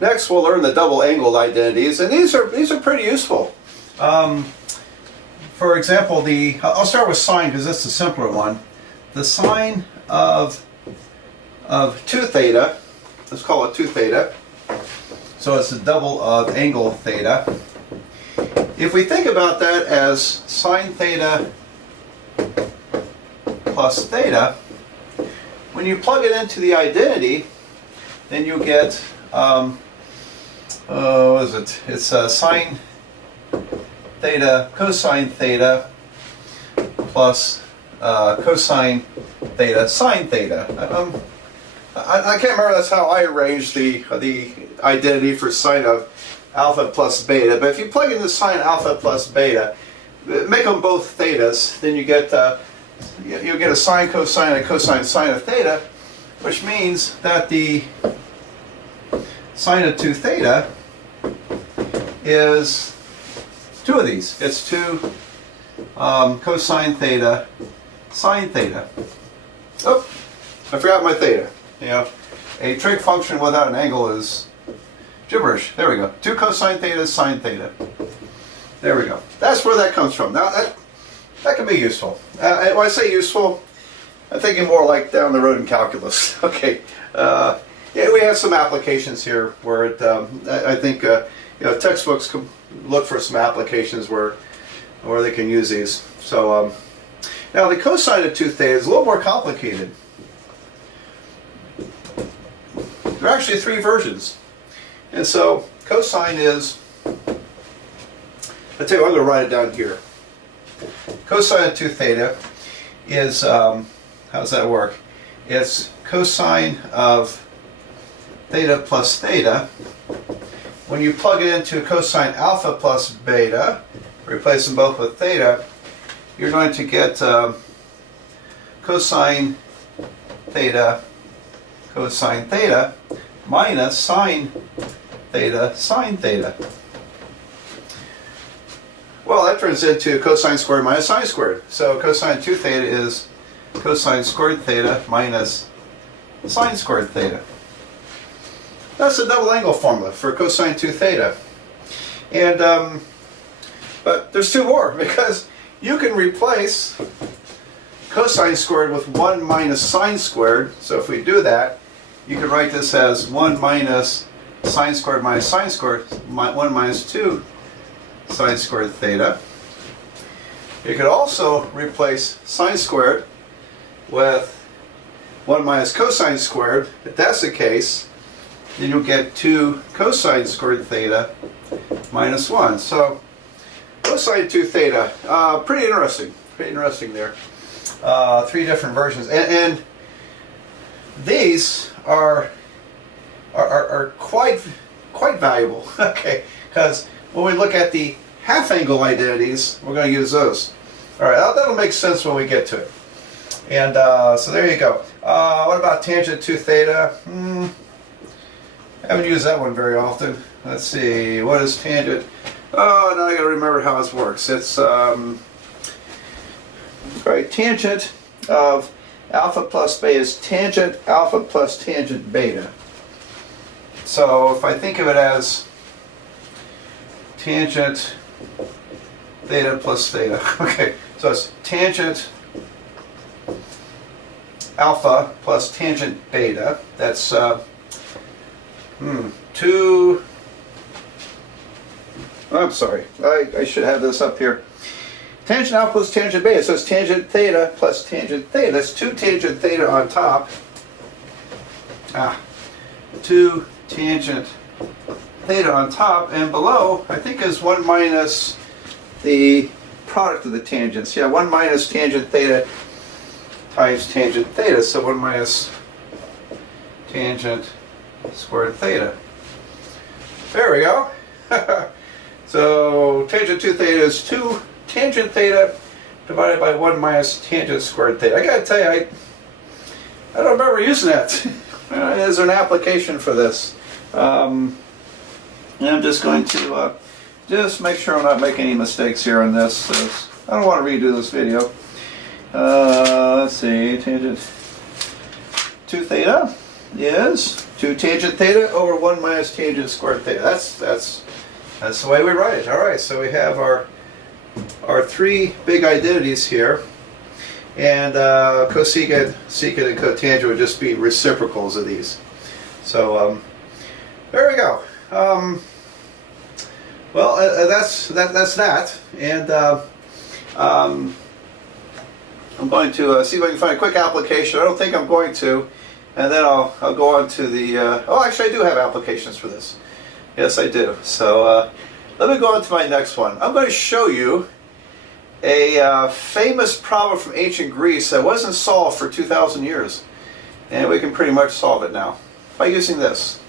Next, we'll learn the double-angled identities, and these are pretty useful. For example, I'll start with sine because that's the simpler one. The sine of 2 theta, let's call it 2 theta. So it's the double of angle theta. If we think about that as sine theta plus theta, when you plug it into the identity, then you get, what is it? It's sine theta cosine theta plus cosine theta sine theta. I can't remember that's how I arranged the identity for sine of alpha plus beta, but if you plug in the sine alpha plus beta, make them both thetas, then you get a sine cosine and a cosine sine of theta, which means that the sine of 2 theta is 2 of these. It's 2 cosine theta sine theta. Oh, I forgot my theta. You know, a trig function without an angle is gibberish. There we go. 2 cosine theta sine theta. There we go. That's where that comes from. Now that can be useful. When I say useful, I'm thinking more like down the road in calculus. Okay. Yeah, we have some applications here where it, I think textbooks can look for some applications where they can use these. So now the cosine of 2 theta is a little more complicated. There are actually 3 versions. And so cosine is, I'll tell you what, I'm going to write it down here. Cosine of 2 theta is, how does that work? It's cosine of theta plus theta. When you plug it into cosine alpha plus beta, replace them both with theta, you're going to get cosine theta cosine theta minus sine theta sine theta. Well, that turns into cosine squared minus sine squared. So cosine 2 theta is cosine squared theta minus sine squared theta. That's the double angle formula for cosine 2 theta. And but there's 2 more, because you can replace cosine squared with 1 minus sine squared. So if we do that, you can write this as 1 minus sine squared minus sine squared, 1 minus 2 sine squared theta. You could also replace sine squared with 1 minus cosine squared. If that's the case, then you'll get 2 cosine squared theta minus 1. So cosine 2 theta, pretty interesting there. 3 different versions, and these are quite valuable. Okay, because when we look at the half angle identities, we're going to use those. All right, that'll make sense when we get to it. And so there you go. What about tangent 2 theta? I haven't used that one very often. Let's see, what is tangent? Oh, now I got to remember how this works. It's right, tangent of alpha plus beta is tangent alpha plus tangent beta. So if I think of it as tangent theta plus theta, okay, so it's tangent alpha plus tangent beta. That's 2. I'm sorry, I should have this up here. Tangent alpha plus tangent beta, so it's tangent theta plus tangent theta. That's 2 tangent theta on top. 2 tangent theta on top, and below, I think, is 1 minus the product of the tangents. Yeah, 1 minus tangent theta times tangent theta, so 1 minus tangent squared theta. There we go. So tangent 2 theta is 2 tangent theta divided by 1 minus tangent squared theta. I gotta tell you, I don't remember using that. Is there an application for this? And I'm just going to just make sure I'm not making any mistakes here on this. I don't want to redo this video. Let's see, tangent 2 theta is 2 tangent theta over 1 minus tangent squared theta. That's the way we write it. All right, so we have our 3 big identities here, and cosecant, secant, and cotangent would just be reciprocals of these. So there we go. Well, that's that, and I'm going to see if I can find a quick application. I don't think I'm going to, and then I'll go on to the. Oh, actually, I do have applications for this. Yes, I do. So let me go on to my next one. I'm going to show you a famous problem from ancient Greece that wasn't solved for 2,000 years, and we can pretty much solve it now by using this.